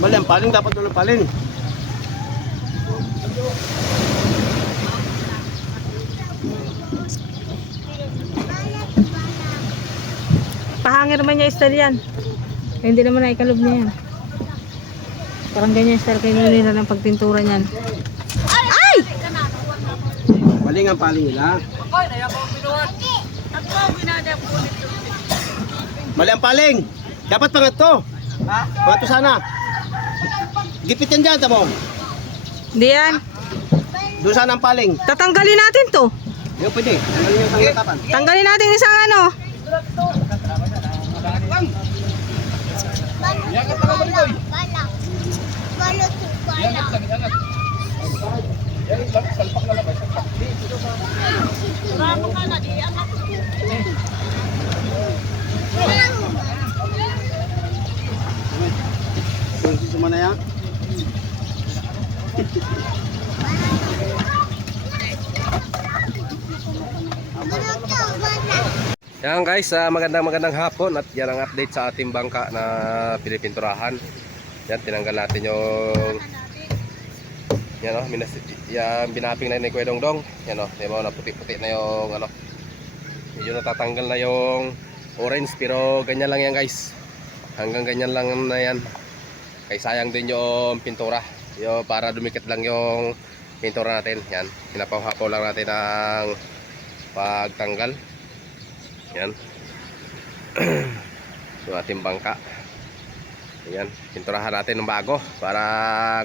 Mali ang paling, dapat ulo paling. Pahangin naman niya style yan. Hindi naman na ikalob niya yan. Parang ganyan style kayo nila ng pagpintura niyan. Ay! Maling ang paling nila. Mali ang paling. Dapat pangat to. Ha? Pangat to sana. Gipit yan dyan, tamo. Hindi yan. Doon sana ang paling. Tatanggalin natin to. Yung pwede. Tanggalin yung sanggatapan. Tanggalin natin isang ano. Yung susuma na yan. Yan guys, ah, magandang magandang hapon at yan ang update sa ating bangka na pinipinturahan. Yan, tinanggal natin yung yan o, minas, yan, binaping na ni Kuya Dongdong. Yan o, di ba, na puti-puti na yung ano. Medyo natatanggal na yung orange pero ganyan lang yan guys. Hanggang ganyan lang na yan. Kay sayang din yung pintura. Yung para dumikit lang yung pintura natin. Yan, pinapahapo lang natin ang pagtanggal. Yan. yung ating bangka. Yan, pinturahan natin ng bago para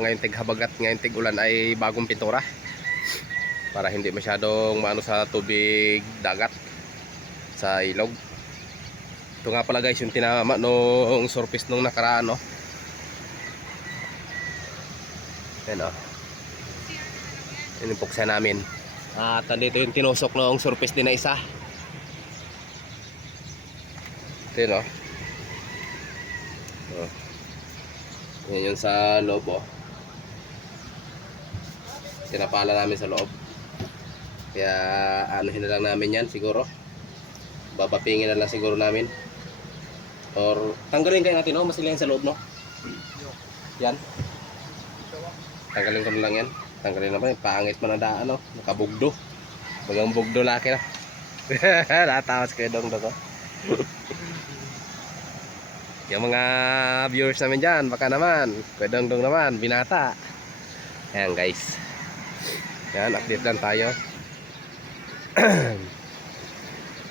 ngayon tighabag at ngayon tigulan ay bagong pintura. Para hindi masyadong maano sa tubig dagat sa ilog. Ito nga pala guys yung tinama nung surface nung nakaraan no. Yan o. Yan yung namin. At nandito yung tinusok noong surface din na isa. Yun, oh. Oh. Yan yung sa loob oh. Tinapala namin sa loob. Kaya anuhin na lang namin yan siguro. Babapingin na lang siguro namin. Or tanggalin kayo natin oh, masilayan sa loob no. Yan. Tanggalin ko na lang yan. Tanggalin naman, pangit mo na daan no. Nakabugdo. Bagang bugdo laki na. Natawas kayo dong dong. Yung mga viewers namin dyan, baka naman, pwedeng dong naman, binata. Ayan guys. Yan, update lang tayo.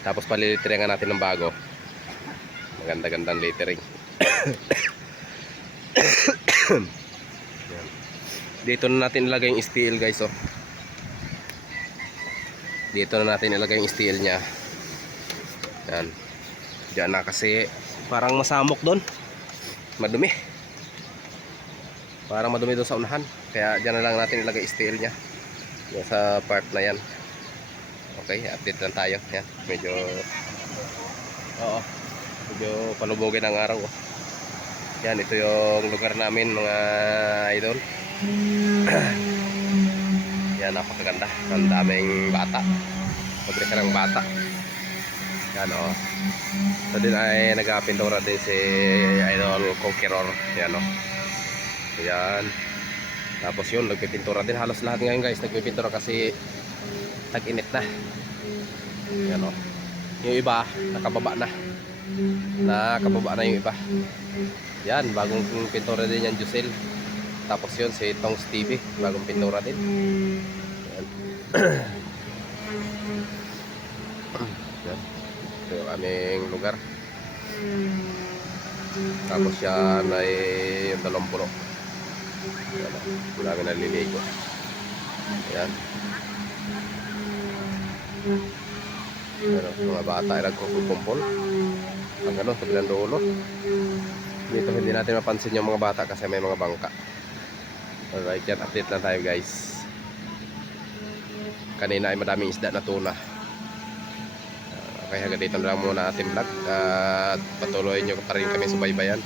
Tapos paliliteringan natin ng bago. Maganda-gandang littering. Yan. Dito na natin ilagay yung steel guys oh. Dito na natin ilagay yung steel niya. Yan. Diyan na kasi parang masamok doon. Madumi. Parang madumi doon sa unahan. Kaya dyan na lang natin ilagay steel nya Yan sa part na yan. Okay update lang tayo. Yan medyo oo medyo palubogin ang araw oh. yan ito yung lugar namin mga idol. Yan napakaganda. Ang daming bata. Pabrika ng bata yan o. Ito din ay nagpintura din si Idol Conqueror. Yan o. Yan. Tapos yun, nagpipintura din. Halos lahat ngayon guys, nagpipintura kasi tag-init na. Yan o. Yung iba, nakababa na. Nakababa na yung iba. Yan, bagong pintura din yan, Jusel. Tapos yun, si Tong Stevie, bagong pintura din. Yan. Ito yung aming lugar. Tapos yan ay yung dalawang puno. Yan. Marami naliligo. Yan. Pero mga bata ay nagkukumpol. Ang ano, sa bilang dulo. Dito hindi natin mapansin yung mga bata kasi may mga bangka. Alright, yan. Update lang tayo guys. Kanina ay madaming isda na tuna. Okay, hanggang dito lang muna ating vlog at patuloy nyo pa rin kami subaybayan.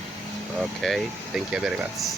Okay, thank you very much.